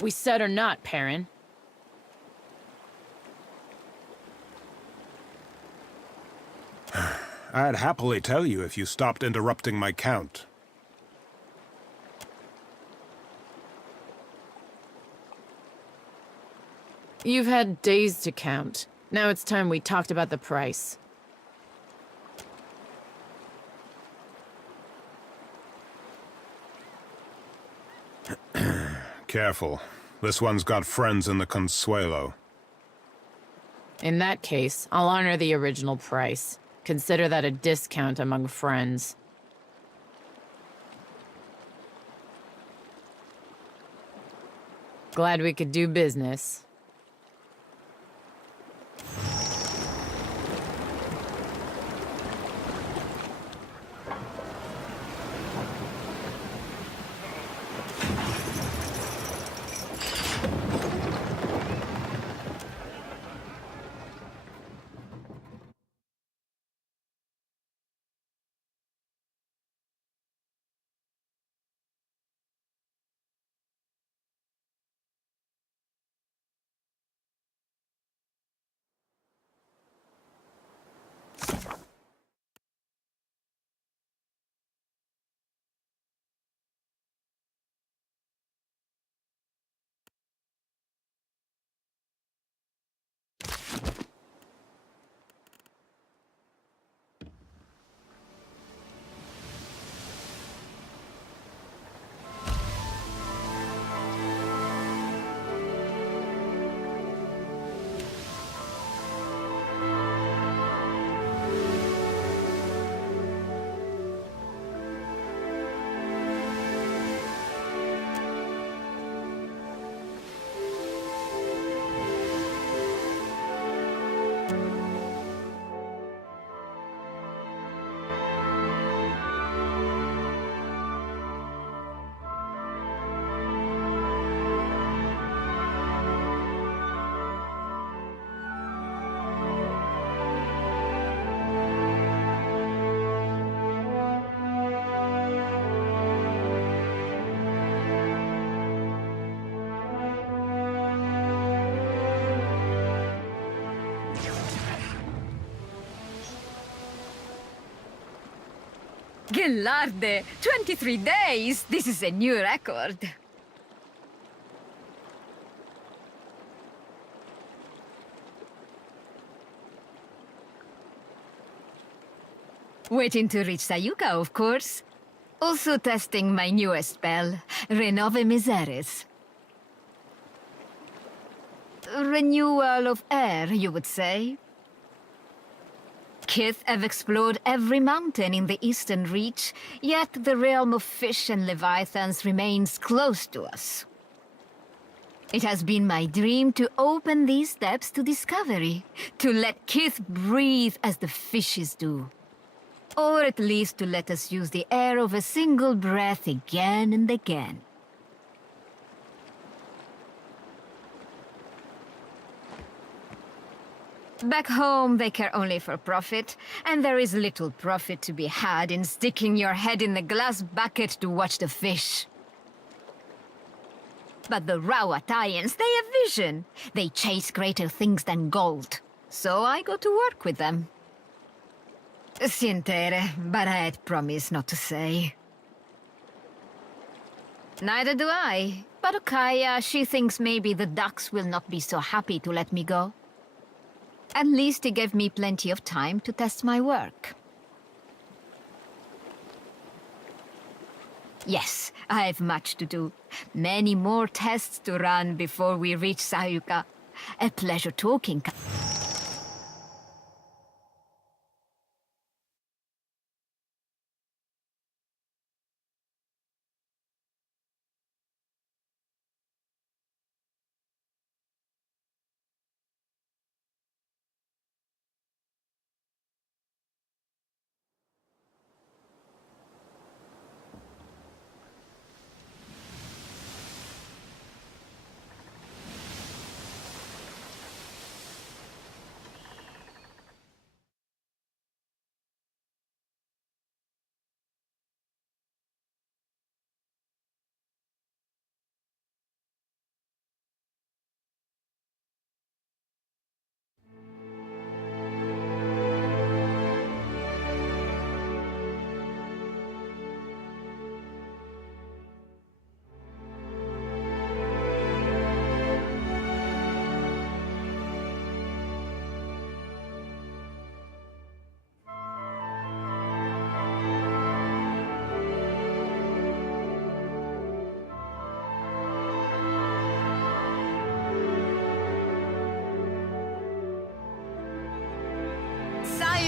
We said or not, Perrin. I'd happily tell you if you stopped interrupting my count. You've had days to count. Now it's time we talked about the price. Careful. This one's got friends in the Consuelo. In that case, I'll honor the original price. Consider that a discount among friends. Glad we could do business. Gelarde! 23 days! This is a new record. Waiting to reach Sayuka, of course. Also testing my newest spell, Renove Miseris. Renewal of air, you would say. Kith have explored every mountain in the eastern reach, yet the realm of fish and leviathans remains close to us. It has been my dream to open these steps to discovery, to let Kith breathe as the fishes do. Or at least to let us use the air of a single breath again and again. Back home, they care only for profit, and there is little profit to be had in sticking your head in the glass bucket to watch the fish. But the Rawatayans, they have vision. They chase greater things than gold. So I go to work with them. Sientere, but I had promised not to say. Neither do I. But Okaya, she thinks maybe the ducks will not be so happy to let me go. At least he gave me plenty of time to test my work. Yes, I have much to do. Many more tests to run before we reach Sayuka. A pleasure talking.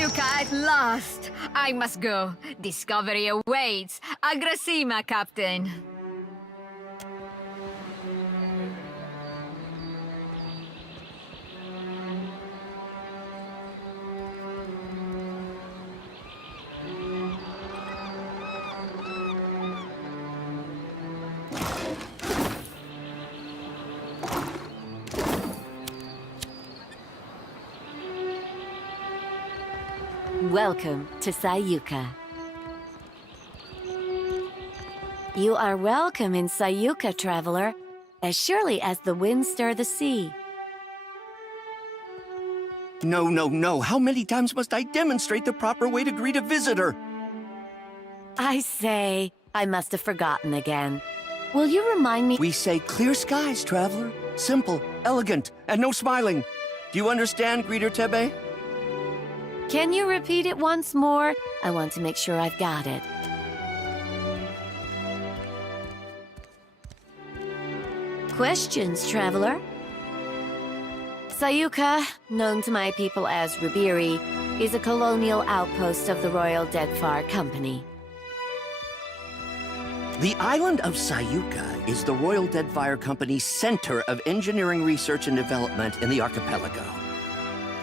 Sayuka at last! I must go. Discovery awaits. Agrasima, Captain. Welcome to Sayuka. You are welcome in Sayuka, traveler, as surely as the winds stir the sea. No, no, no. How many times must I demonstrate the proper way to greet a visitor? I say, I must have forgotten again. Will you remind me? We say clear skies, traveler. Simple, elegant, and no smiling. Do you understand, Greeter Tebe? Can you repeat it once more? I want to make sure I've got it. Questions, traveler? Sayuka, known to my people as Ribiri, is a colonial outpost of the Royal Deadfire Company. The island of Sayuka is the Royal Deadfire Company's center of engineering research and development in the archipelago.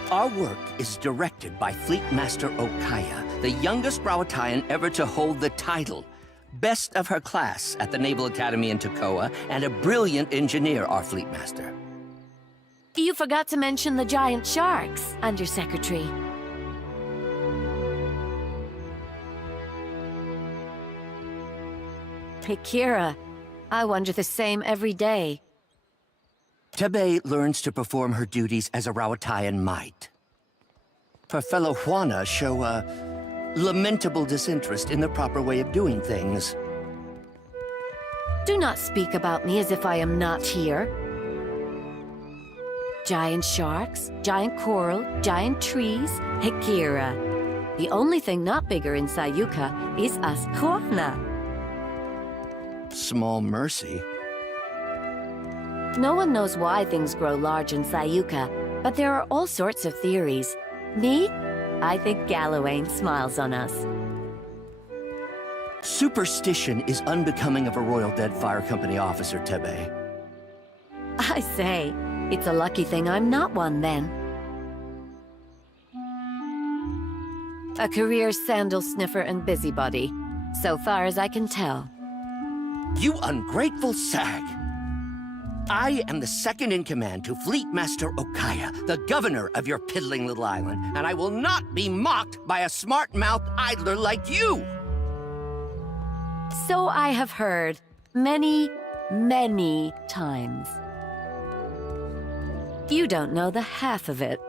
Our work is directed by Fleet Master Okaya, the youngest Rawatayan ever to hold the title. Best of her class at the Naval Academy in Tokoa, and a brilliant engineer, our Fleet Master. You forgot to mention the giant sharks, Undersecretary. Akira, I wonder the same every day. Tebe learns to perform her duties as a Rawatayan might. Her fellow Juana show a lamentable disinterest in the proper way of doing things. Do not speak about me as if I am not here. Giant sharks, giant coral, giant trees, Akira. The only thing not bigger in Sayuka is us Juana. Small mercy. No one knows why things grow large in Sayuka, but there are all sorts of theories. Me? I think Gallowayne smiles on us. Superstition is unbecoming of a Royal Deadfire Company officer, Tebe. I say, it's a lucky thing I'm not one then. A career sandal sniffer and busybody, so far as I can tell. You ungrateful sag! I am the second in command to Fleet Master Okaya, the governor of your piddling little island, and I will not be mocked by a smart-mouthed idler like you! So I have heard many, many times. You don't know the half of it.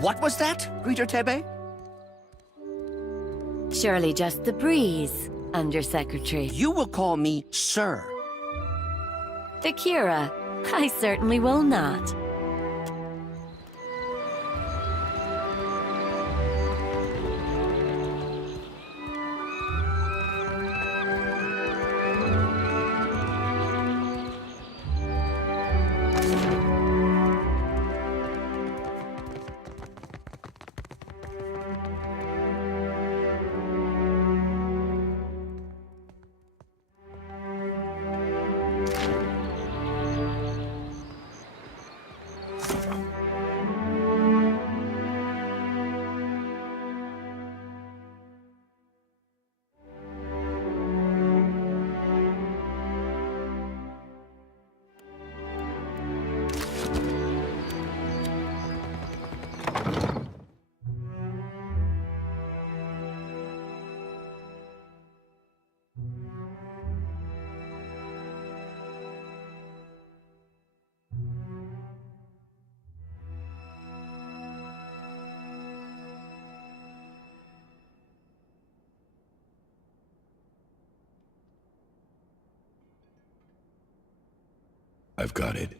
What was that, Greeter Tebe? Surely just the breeze, Undersecretary. You will call me Sir. Akira, I certainly will not. I've got it.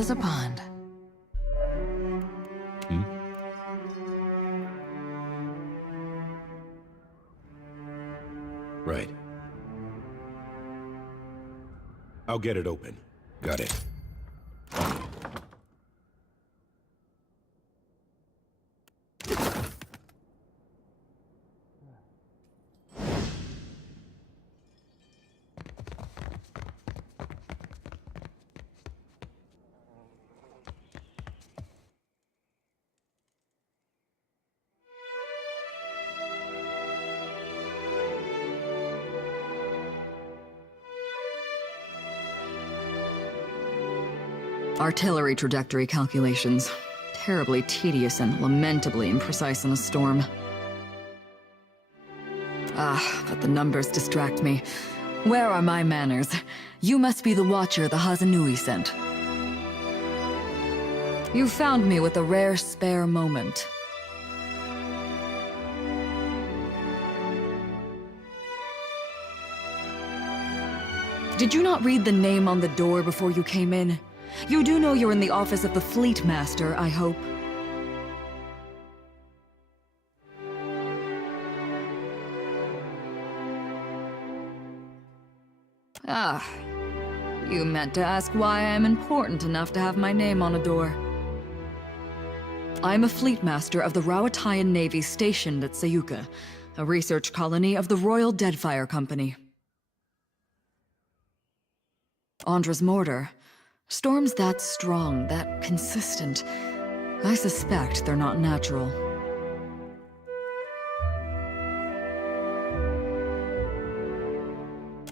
as a pond. Right. I'll get it open. Got it. Artillery trajectory calculations. Terribly tedious and lamentably imprecise in a storm. But the numbers distract me. Where are my manners? You must be the watcher the Hazanui sent. You found me with a rare spare moment. Did you not read the name on the door before you came in? You do know you're in the office of the Fleet Master, I hope. You meant to ask why I'm important enough to have my name on a door. I'm a Fleet Master of the Rawatayan Navy stationed at Sayuka, a research colony of the Royal Deadfire Company. Andra's mortar. Storms that strong, that consistent. I suspect they're not natural.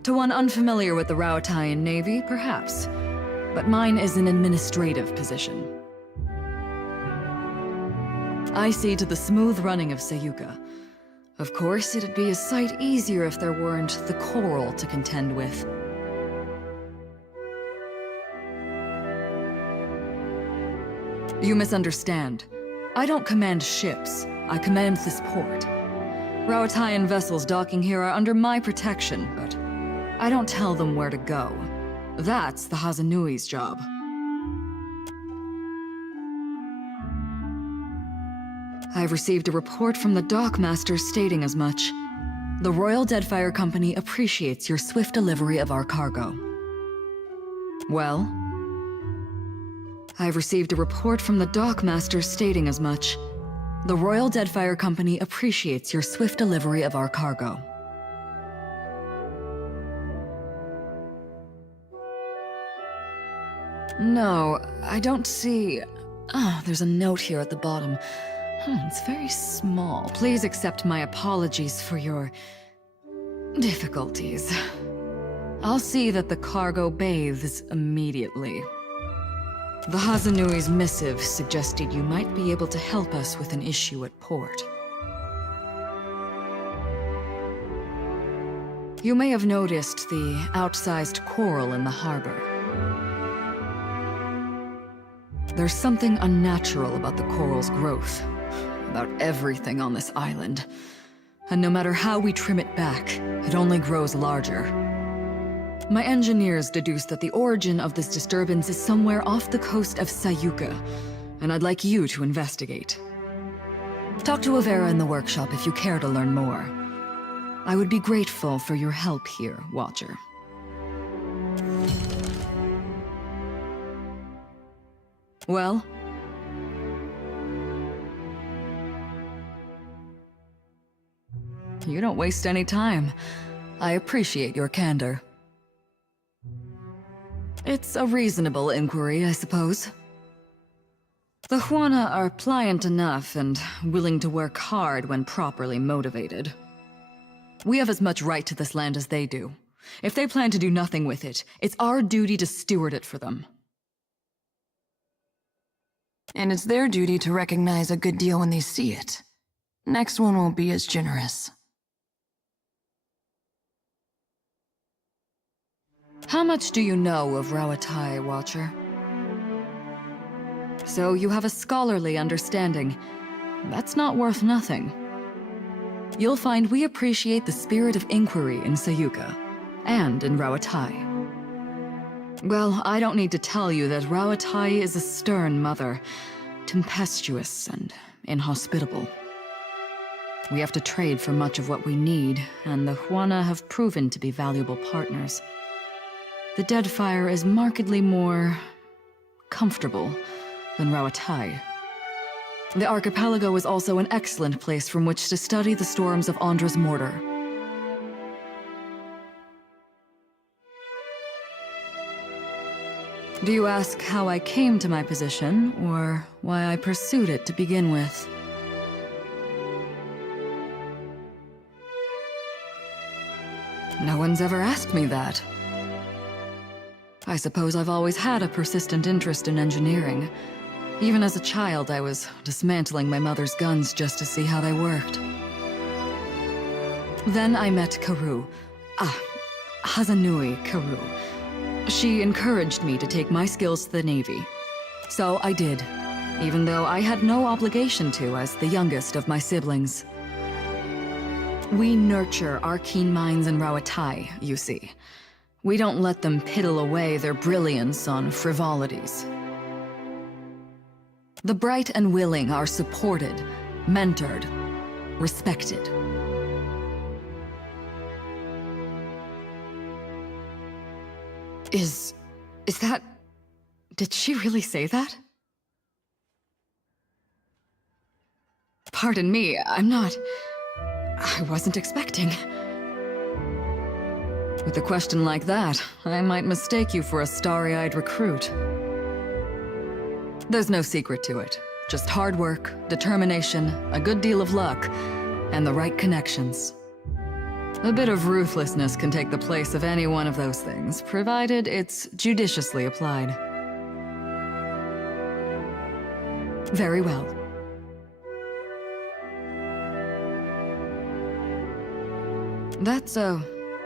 To one unfamiliar with the Rawatayan Navy, perhaps. But mine is an administrative position. I see to the smooth running of Sayuka. Of course, it'd be a sight easier if there weren't the coral to contend with. You misunderstand. I don't command ships. I command this port. Rawatayan vessels docking here are under my protection, but I don't tell them where to go. That's the Hazanui's job. I've received a report from the dockmaster stating as much. The Royal Deadfire Company appreciates your swift delivery of our cargo. Well? I've received a report from the dockmaster stating as much. The Royal Deadfire Company appreciates your swift delivery of our cargo. No, I don't see... Oh, there's a note here at the bottom. It's very small. Please accept my apologies for your... difficulties. I'll see that the cargo bathes immediately. The Hazanui's missive suggested you might be able to help us with an issue at port. You may have noticed the outsized coral in the harbor. There's something unnatural about the coral's growth, about everything on this island. And no matter how we trim it back, it only grows larger. My engineers deduced that the origin of this disturbance is somewhere off the coast of Sayuka, and I'd like you to investigate. Talk to Avera in the workshop if you care to learn more. I would be grateful for your help here, Watcher. Well? You don't waste any time. I appreciate your candor. It's a reasonable inquiry, I suppose. The Huana are pliant enough and willing to work hard when properly motivated. We have as much right to this land as they do. If they plan to do nothing with it, it's our duty to steward it for them. And it's their duty to recognize a good deal when they see it. Next one won't be as generous. How much do you know of Rawatai, Watcher? So you have a scholarly understanding. That's not worth nothing. You'll find we appreciate the spirit of inquiry in Sayuka, and in Rawatai. Well, I don't need to tell you that Rauatai is a stern mother, tempestuous and inhospitable. We have to trade for much of what we need, and the Huana have proven to be valuable partners. The Deadfire is markedly more comfortable than Rauatai. The archipelago is also an excellent place from which to study the storms of Andra's mortar. Do you ask how I came to my position, or why I pursued it to begin with? No one's ever asked me that. I suppose I've always had a persistent interest in engineering. Even as a child, I was dismantling my mother's guns just to see how they worked. Then I met Karu. Hazanui Karu. She encouraged me to take my skills to the Navy. So I did, even though I had no obligation to as the youngest of my siblings. We nurture our keen minds in Rauatai, you see. We don't let them piddle away their brilliance on frivolities. The bright and willing are supported, mentored, respected. Is that... Did she really say that? Pardon me, I wasn't expecting. With a question like that, I might mistake you for a starry-eyed recruit. There's no secret to it. Just hard work, determination, a good deal of luck, and the right connections. A bit of ruthlessness can take the place of any one of those things, provided it's judiciously applied. Very well. That's a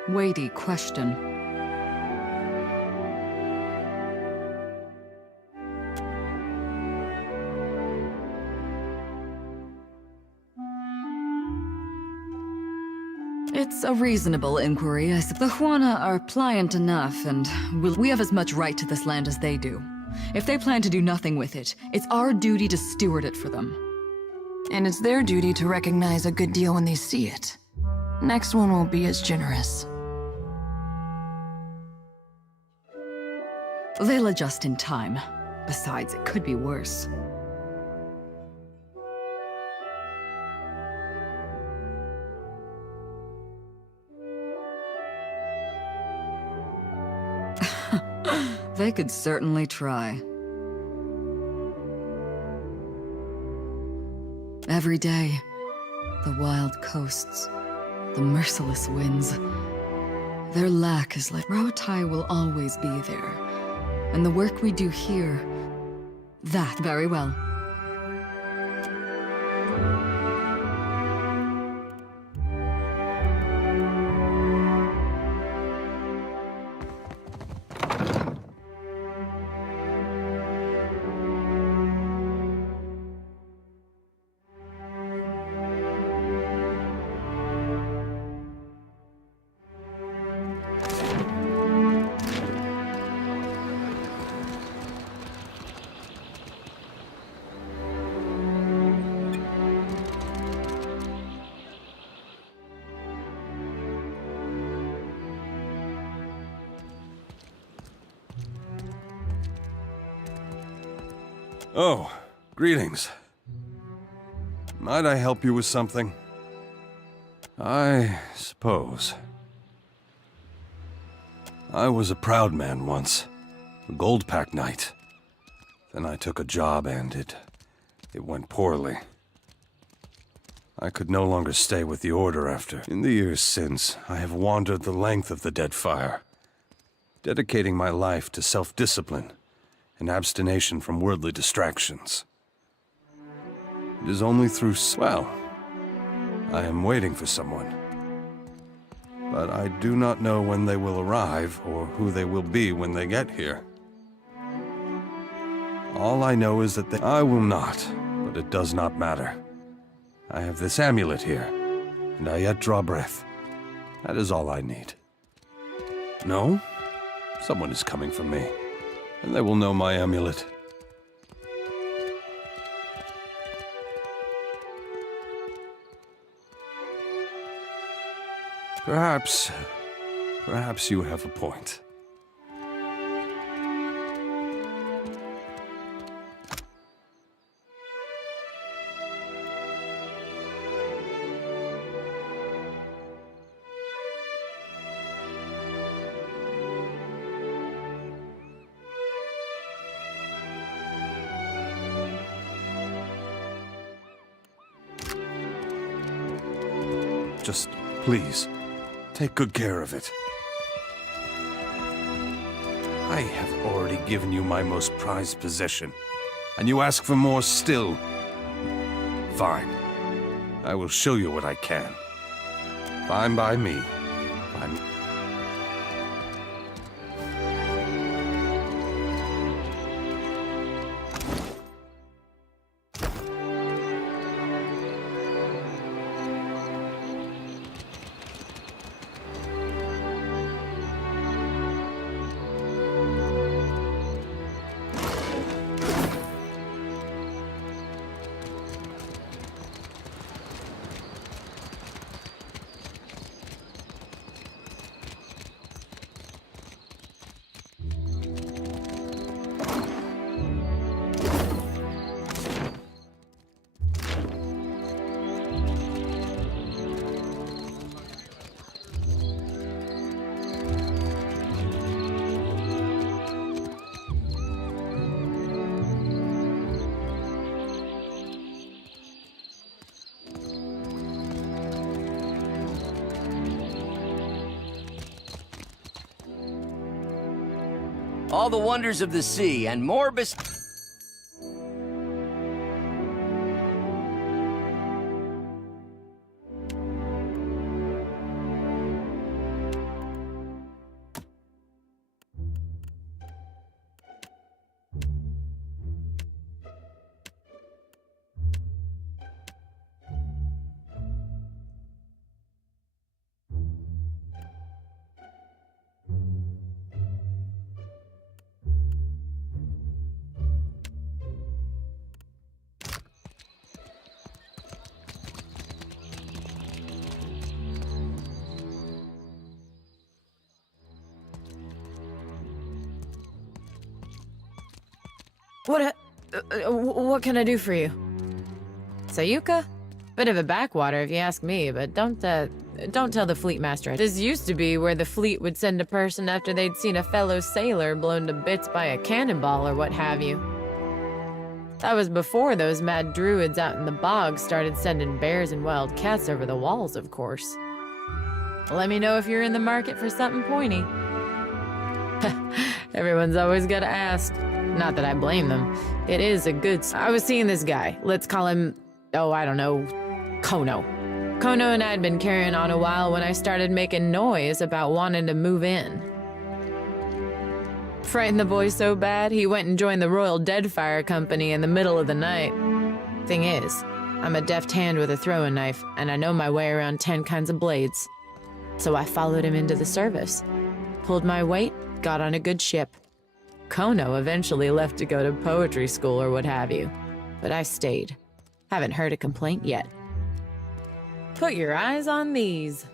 weighty question. It's a reasonable inquiry. The Huana are pliant enough, and we have as much right to this land as they do. If they plan to do nothing with it, it's our duty to steward it for them. And it's their duty to recognize a good deal when they see it. Next one will be as generous. They'll adjust in time. Besides, it could be worse. They could certainly try. Every day, the wild coasts, the merciless winds. Their lack is like Rauatai will always be there. And the work we do here, that very well. Oh, greetings. Might I help you with something? I suppose. I was a proud man once, a gold pack knight. Then I took a job and it went poorly. I could no longer stay with the Order after. In the years since, I have wandered the length of the Deadfire, dedicating my life to self-discipline and abstination from worldly distractions. It is only through... well, I am waiting for someone. But I do not know when they will arrive or who they will be when they get here. All I know is that I will not, but it does not matter. I have this amulet here, and I yet draw breath. That is all I need. No? Someone is coming for me, and they will know my amulet. Perhaps you have a point. Just please, take good care of it. I have already given you my most prized possession, and you ask for more still. Fine. I will show you what I can. Fine by me. Fine. All the wonders of the sea and more What can I do for you? Sayuka? Bit of a backwater if you ask me, but don't tell the fleet master. This used to be where the fleet would send a person after they'd seen a fellow sailor blown to bits by a cannonball or what have you. That was before those mad druids out in the bog started sending bears and wild cats over the walls, of course. Let me know if you're in the market for something pointy. Everyone's always gotta ask. Not that I blame them. It is a good... I was seeing this guy. Let's call him, I don't know, Kono. Kono and I had been carrying on a while when I started making noise about wanting to move in. Frightened the boy so bad, he went and joined the Royal Deadfire Company in the middle of the night. Thing is, I'm a deft hand with a throwing knife, and I know my way around 10 kinds of blades. So I followed him into the service. Pulled my weight, got on a good ship. Kono eventually left to go to poetry school or what have you, but I stayed. Haven't heard a complaint yet. Put your eyes on these.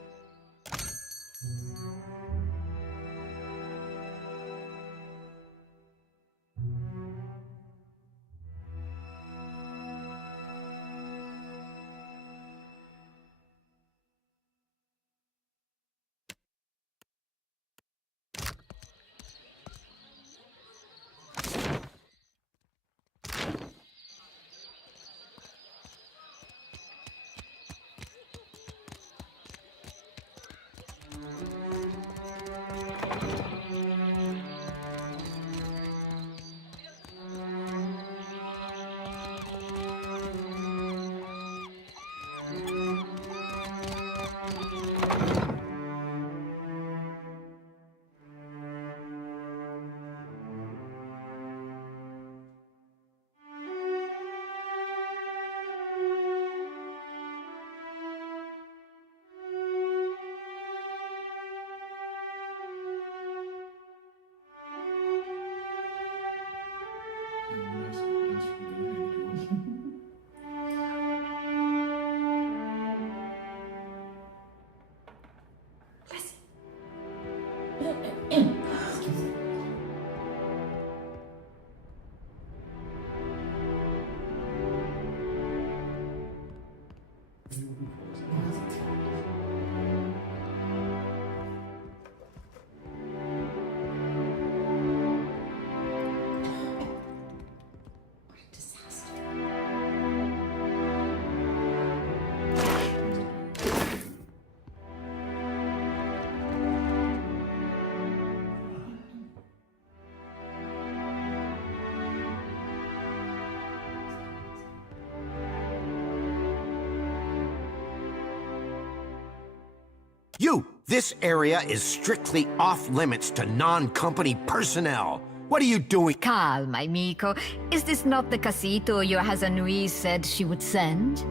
You! This area is strictly off-limits to non-company personnel. What are you doing? Calma, amico. Is this not the casito your Hazanui said she would send?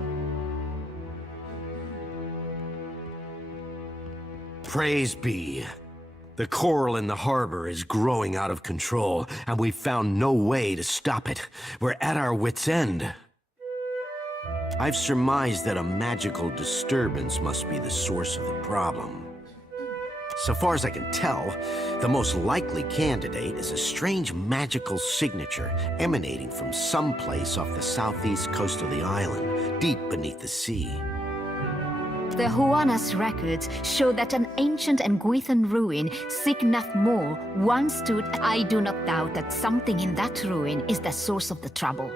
Praise be. The coral in the harbor is growing out of control, and we've found no way to stop it. We're at our wits' end. I've surmised that a magical disturbance must be the source of the problem. So far as I can tell, the most likely candidate is a strange magical signature emanating from someplace off the southeast coast of the island, deep beneath the sea. The Huanas records show that an ancient and Guithan ruin, Signaf Mor, once stood. I do not doubt that something in that ruin is the source of the trouble.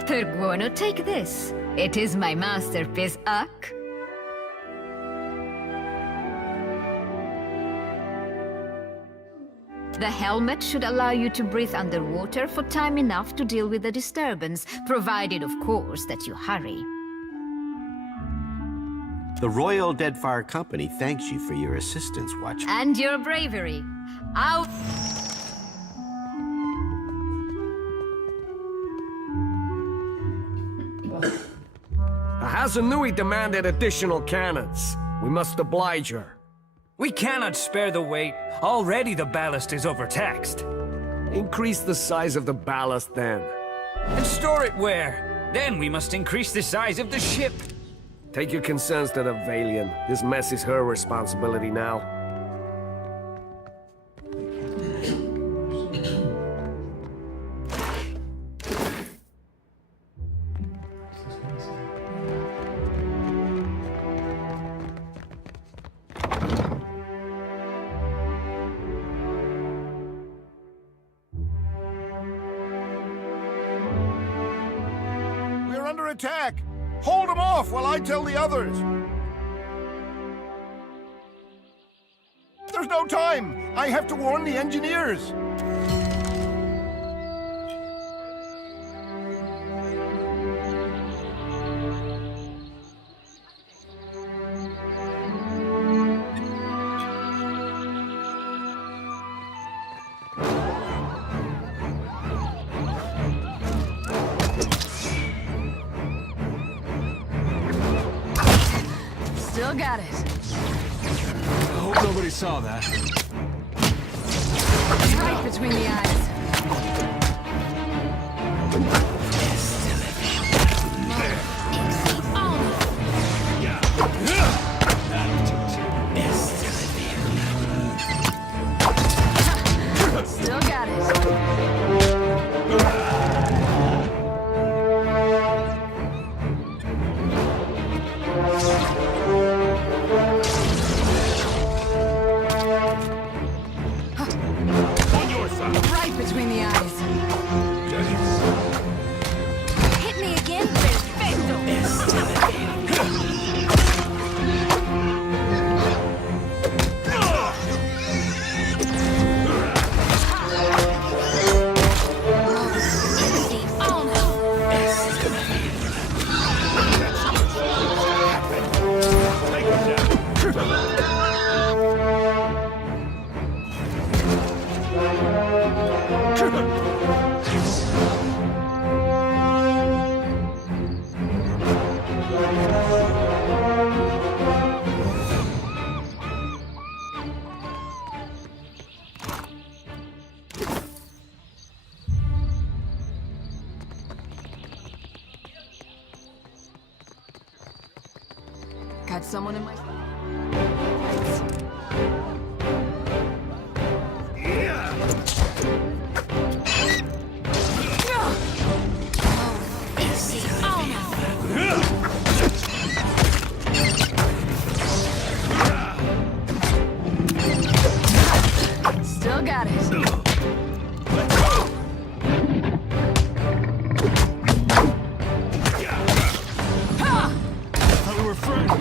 Perguono, take this. It is my masterpiece, Uck. The helmet should allow you to breathe underwater for time enough to deal with the disturbance, provided, of course, that you hurry. The Royal Deadfire Company thanks you for your assistance, Watcher. And your bravery. Out! Hazanui demanded additional cannons. We must oblige her. We cannot spare the weight. Already the ballast is overtaxed. Increase the size of the ballast then. And store it where? Then we must increase the size of the ship. Take your concerns to the Valian. This mess is her responsibility now. We're under attack! Hold them off while I tell the others! There's no time! I have to warn the engineers! Still got it. I hope nobody saw that. Right between the eyes. Still got it. Right between the eyes. Hit me again, perfecto! Got someone in my... Still got it. Thought we were friends.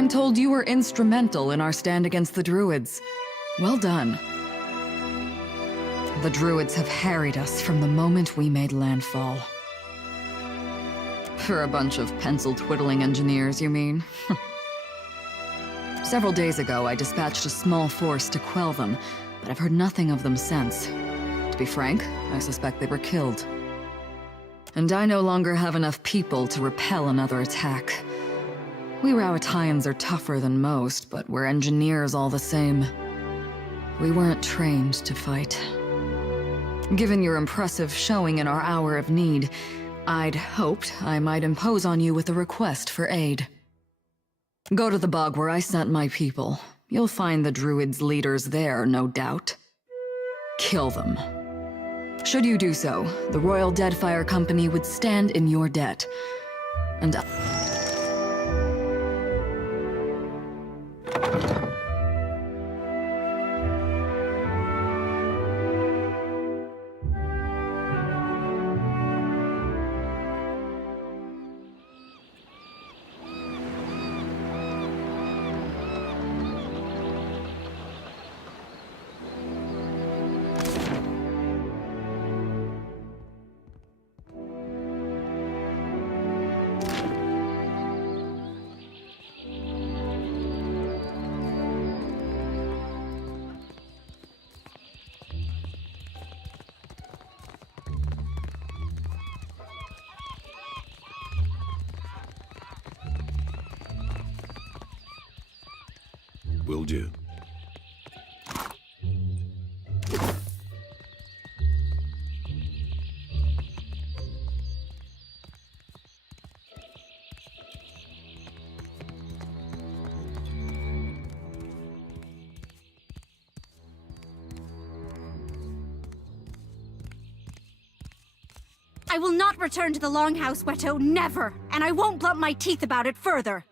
I'm told you were instrumental in our stand against the druids. Well done. The druids have harried us from the moment we made landfall. For a bunch of pencil-twiddling engineers, you mean? Several days ago, I dispatched a small force to quell them, but I've heard nothing of them since. To be frank, I suspect they were killed. And I no longer have enough people to repel another attack. We Rowattians are tougher than most, but we're engineers all the same. We weren't trained to fight. Given your impressive showing in our hour of need, I'd hoped I might impose on you with a request for aid. Go to the bog where I sent my people. You'll find the druids' leaders there, no doubt. Kill them. Should you do so, the Royal Deadfire Company would stand in your debt. And Will do. I will not return to the Longhouse, Weto, never! And I won't blunt my teeth about it further!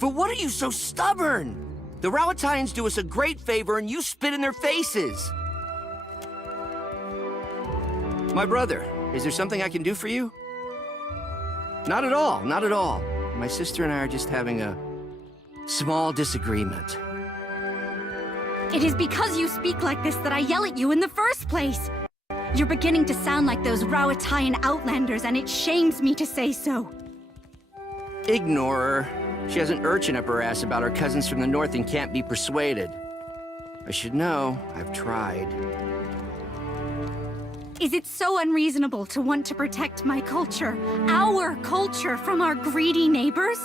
But what are you so stubborn? The Rowattians do us a great favor and you spit in their faces. My brother, is there something I can do for you? Not at all, not at all. My sister and I are just having a small disagreement. It is because you speak like this that I yell at you in the first place! You're beginning to sound like those Rowattian outlanders, and it shames me to say so. Ignore her. She has an urchin up her ass about her cousins from the north and can't be persuaded. I should know. I've tried. Is it so unreasonable to want to protect my culture, our culture, from our greedy neighbors?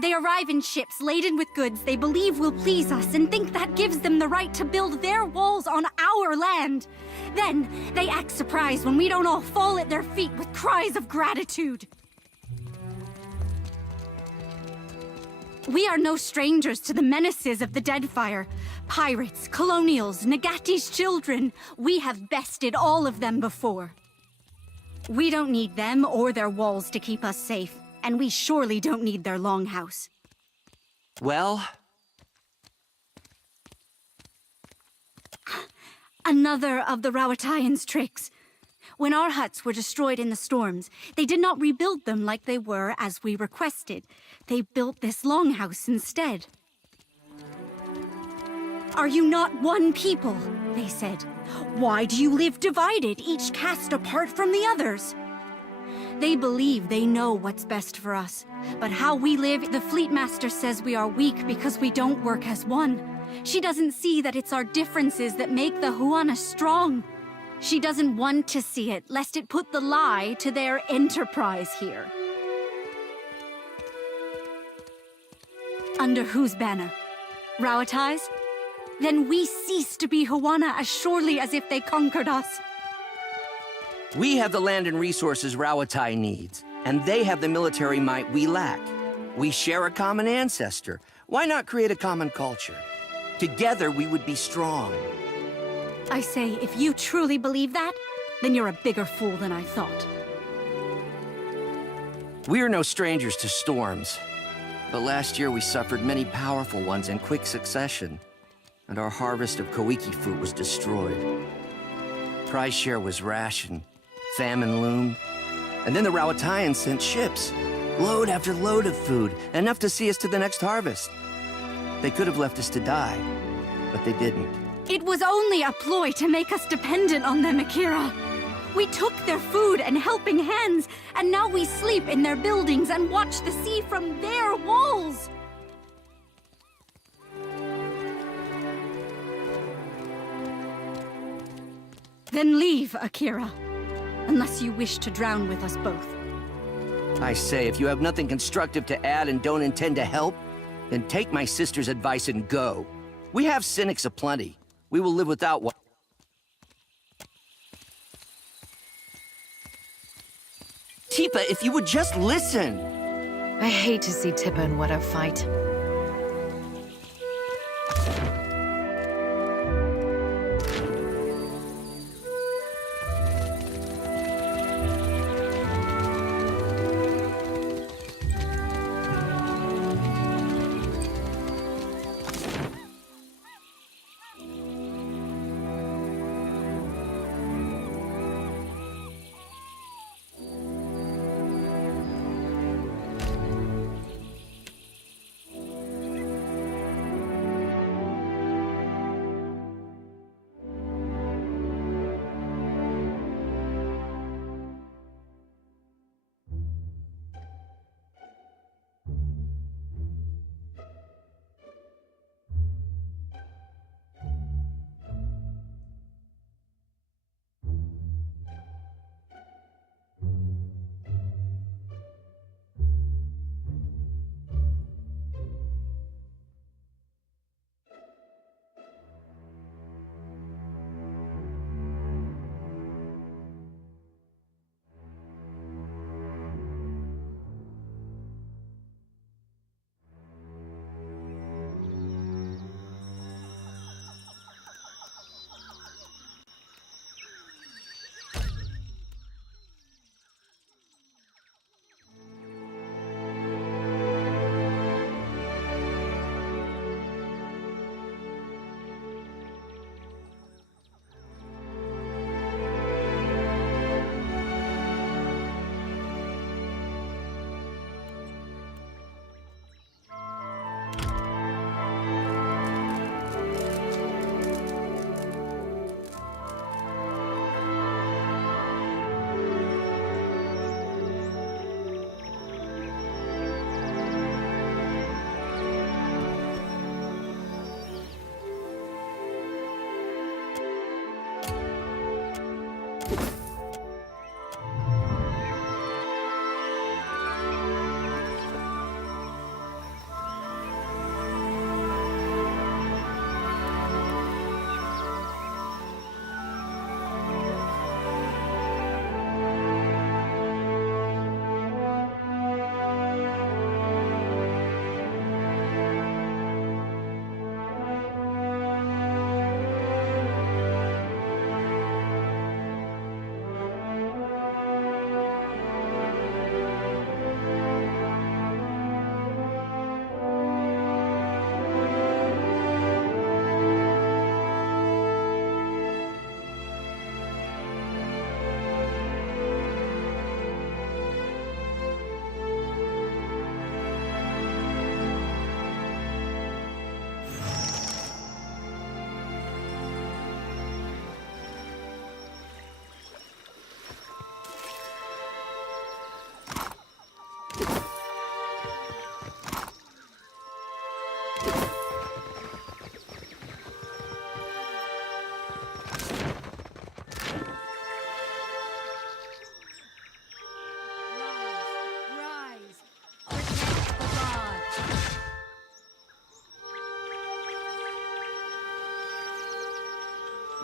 They arrive in ships laden with goods they believe will please us and think that gives them the right to build their walls on our land. Then, they act surprised when we don't all fall at their feet with cries of gratitude. We are no strangers to the menaces of the Deadfire. Pirates, colonials, Nagati's children. We have bested all of them before. We don't need them or their walls to keep us safe, and we surely don't need their longhouse. Well? Another of the Rowattians' tricks. When our huts were destroyed in the storms, they did not rebuild them like they were as we requested. They built this longhouse instead. Are you not one people? They said. Why do you live divided, each cast apart from the others? They believe they know what's best for us. But how we live, the Fleet Master says we are weak because we don't work as one. She doesn't see that it's our differences that make the Huana strong. She doesn't want to see it, lest it put the lie to their enterprise here. Under whose banner? Rowatti's? Then we cease to be Huana as surely as if they conquered us. We have the land and resources Rowatti needs, and they have the military might we lack. We share a common ancestor. Why not create a common culture? Together we would be strong. I say, if you truly believe that, then you're a bigger fool than I thought. We're no strangers to storms. But last year we suffered many powerful ones in quick succession, and our harvest of Koiki fruit was destroyed. Prize share was rationed, famine loomed, and then the Rowattians sent ships. Load after load of food, enough to see us to the next harvest. They could have left us to die, but they didn't. It was only a ploy to make us dependent on them, Akira. We took their food and helping hands, and now we sleep in their buildings and watch the sea from their walls. Then leave, Akira. Unless you wish to drown with us both. I say, if you have nothing constructive to add and don't intend to help, then take my sister's advice and go. We have cynics aplenty. We will live without one. Tipa, if you would just listen! I hate to see Tippa and Weta fight.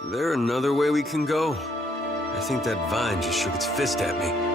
There another way we can go? I think that vine just shook its fist at me.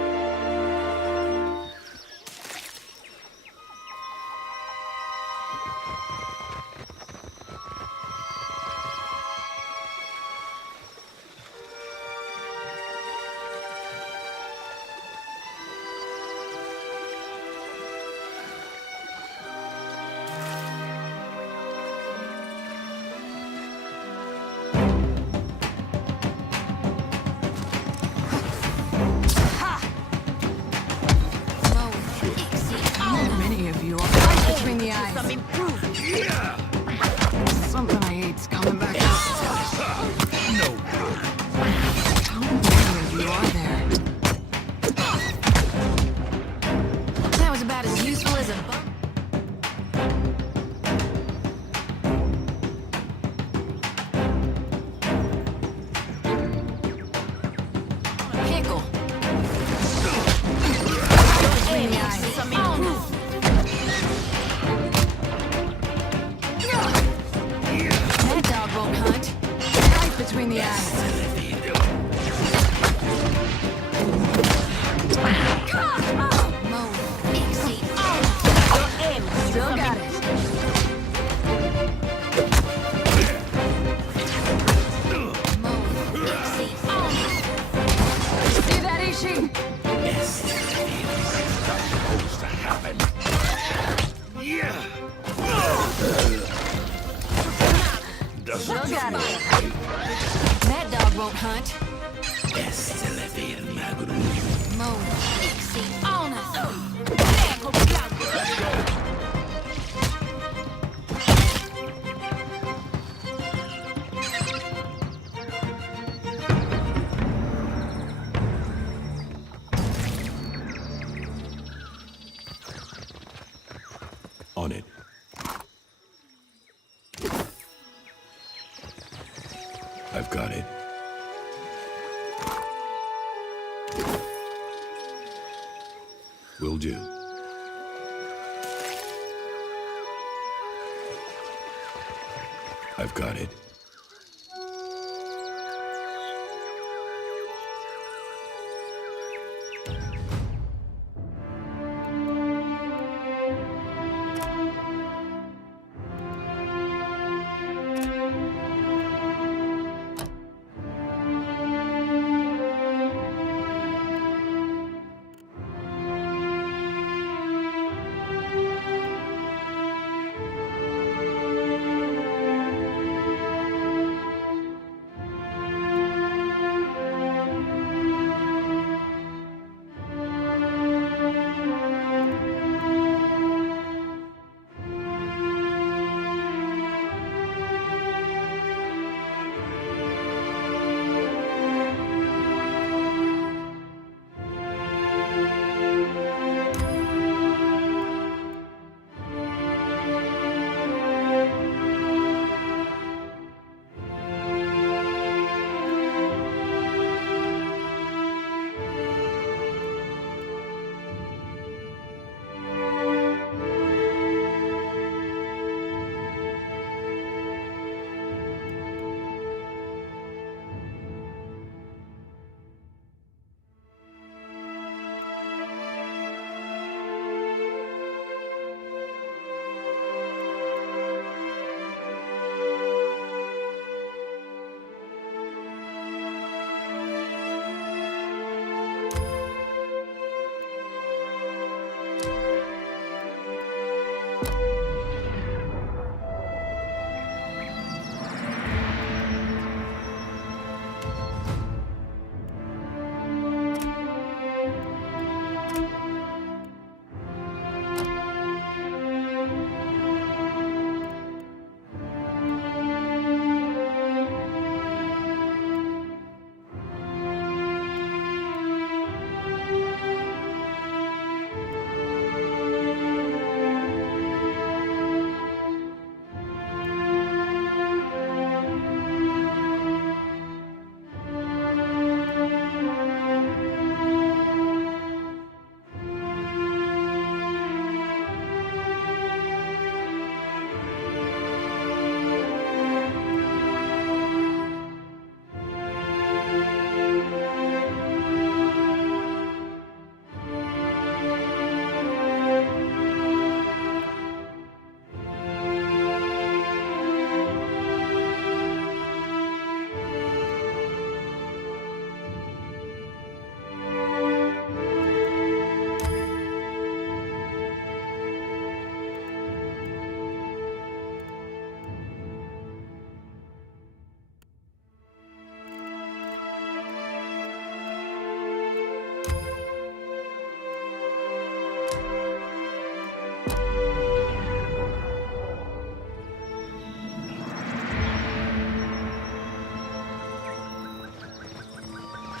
That dog won't hunt. Right between the eyes. Still got it. See that, Ishi? Yes. That's supposed to happen. Yeah. Still got it. That dog won't hunt. On it. I've got it. Will do. I've got it.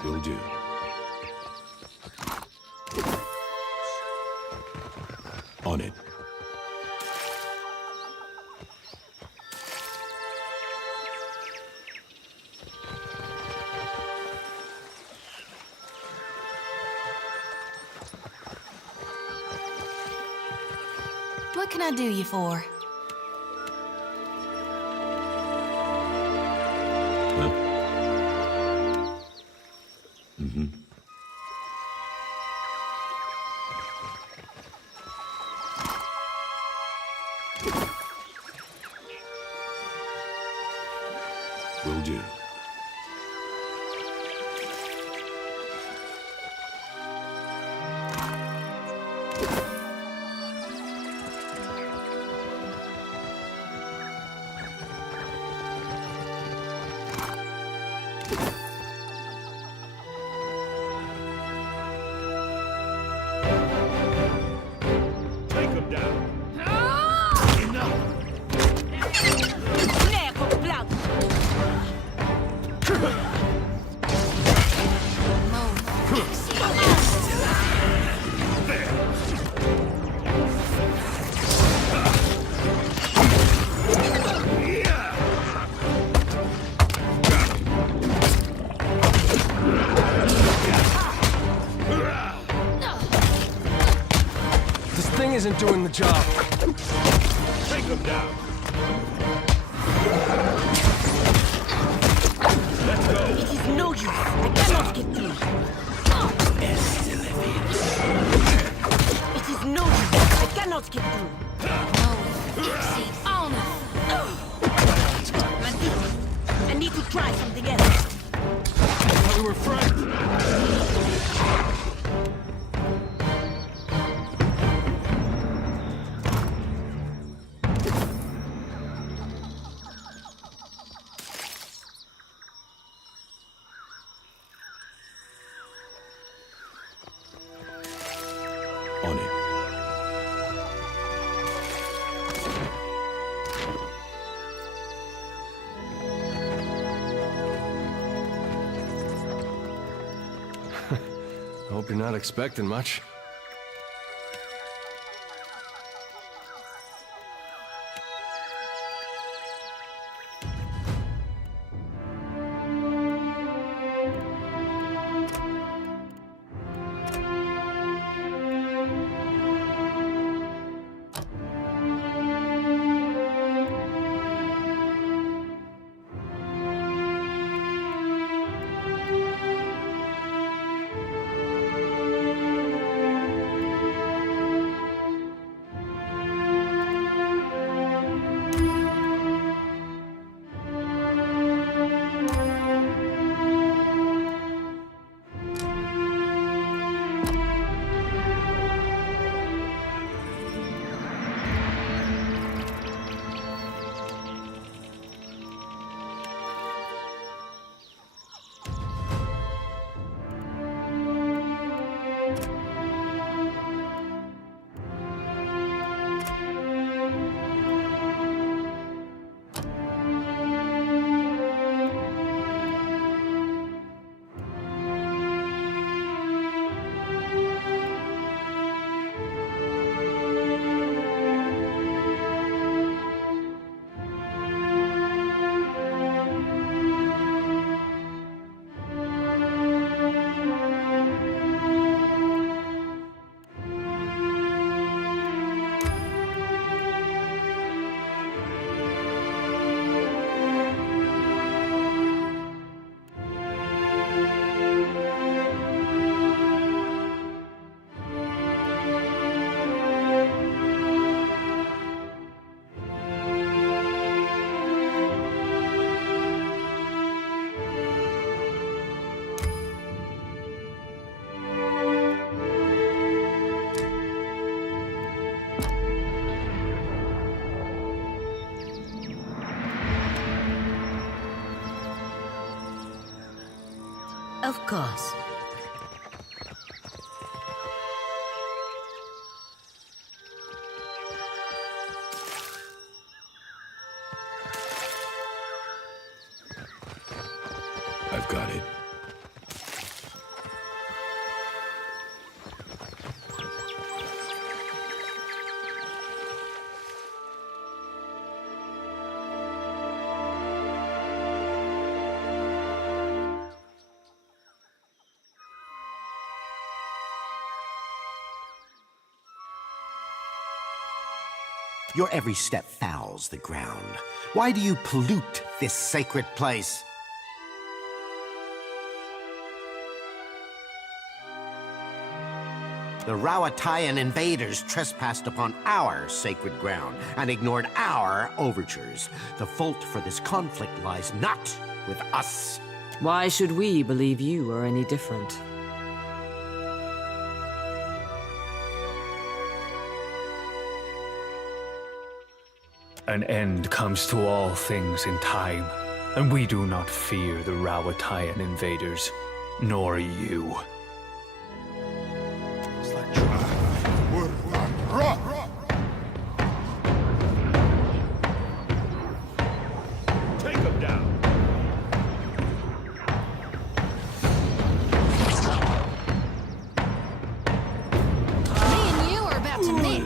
Will do. On it. What can I do you for? Huh? Mm-hmm. Will do. Take him down. This thing isn't doing the job. Take him down. Let's go. It is no use. I cannot get through. It is no use. I cannot get through. Oh, no. I need to try something else. We were friends. On it. Hope you're not expecting much. Of course. I've got it. Your every step fouls the ground. Why do you pollute this sacred place? The Rawatayan invaders trespassed upon our sacred ground and ignored our overtures. The fault for this conflict lies not with us. Why should we believe you are any different? An end comes to all things in time, and we do not fear the Rawatayan invaders, nor you. Take him down. Me and you are about to meet.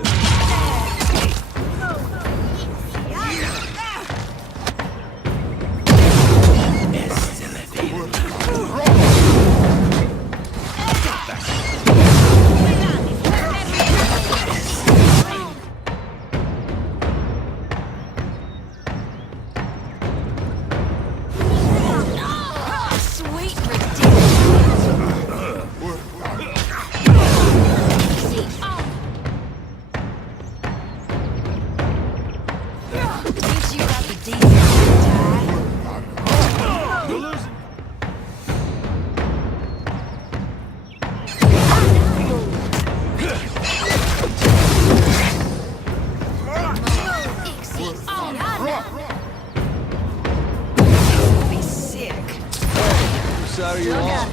Sorry you're lost.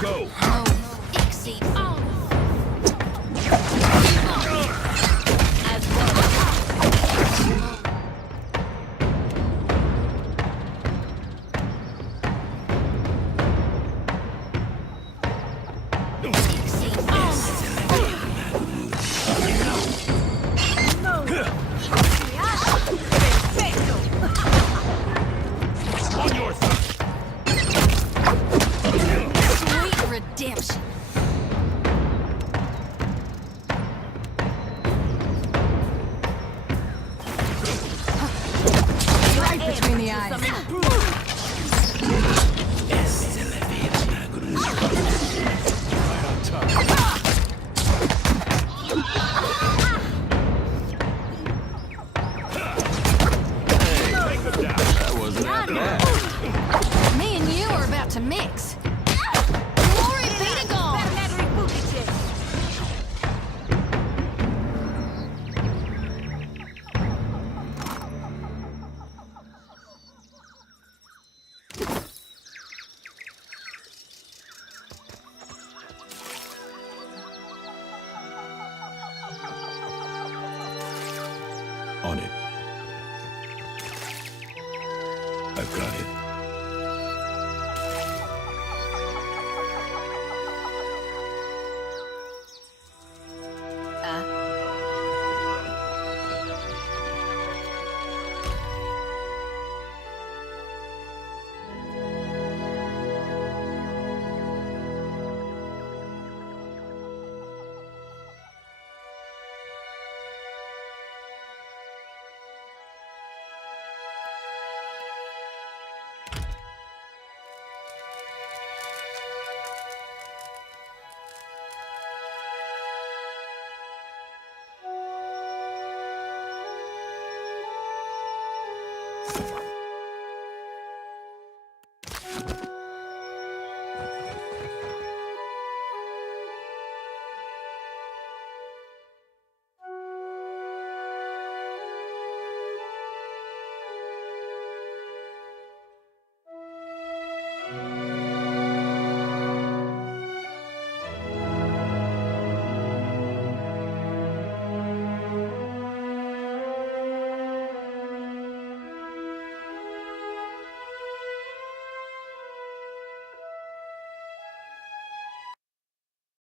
Go! Between the eyes. That wasn't that bad. Me and you are about to mix. Glory be to God! On it. I've got it.